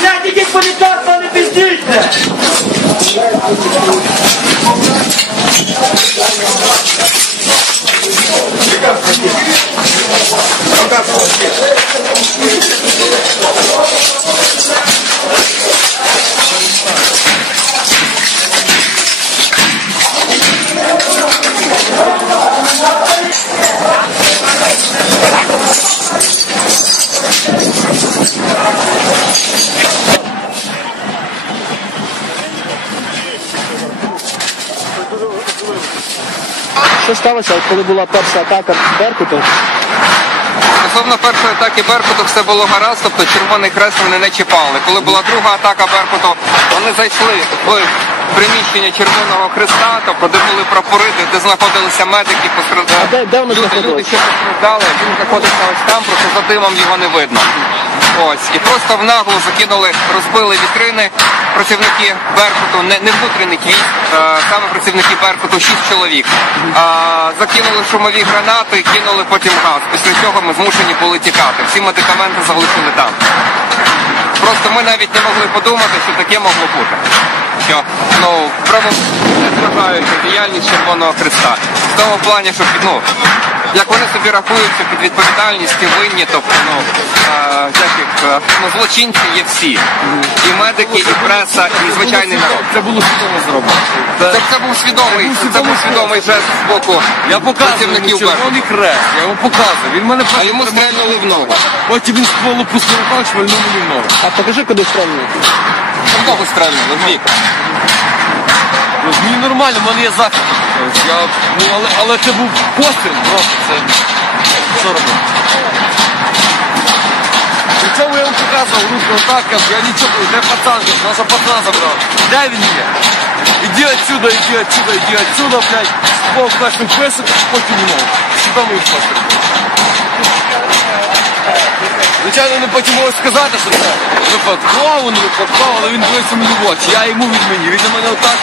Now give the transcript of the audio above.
блядь, ідіть поліцейського, не пиздіться! Що сталося, коли була перша атака Беркуту? Стосовно першої атаки Беркуту все було гаразд, тобто Червоний Хрест вони не чіпали. Коли була друга атака Беркуту, вони зайшли в приміщення Червоного Хреста, тобто де були прапори, де знаходилися медики, постраждали. Де вони Люди, знаходилися? що постраждали, він знаходився ось там, просто за димом його не видно. Ось. І просто в наглу закинули, розбили вітрини працівники Беркуту, не внутрішніх військ, саме працівники Беркуту, 6 чоловік. Закинули шумові гранати і кинули потім газ. Після цього ми змушені були тікати. Всі медикаменти залишили там. Просто ми навіть не могли подумати, що таке могло бути. Що, не зважаючи діяльність Червоного Хреста. В тому плані, що, як вони собі рахуються під відповідальністю винні, тобто, злочинці є всі. І медики, і преса, і звичайний народ. Це було свідомо зроблено. Це був свідомий жест з боку Я показую працівників Червоний Беркуту. Хрест, я йому показую. Він мене А йому стрельнули в ногу. Потім він стволу пустив рукав, швальнув мені в ногу. А покажи, куди стрельнули. В ногу стрельнули, в бік. Мені нормально, в мене є захист. Але це був постріл, просто це що робити. При цьому я вам показував руку так, я нічого, де пацан, наша пацана забрав. Де він є? Іди отсюда, іди отсюда, іди отсюда, блядь. Ствол першим писок, потім в ногу. Свідомий постріл. Звичайно, не потім можу сказати, що це випадково, але він дивився мені в очі. Я йому відмінив. Він на мене отак.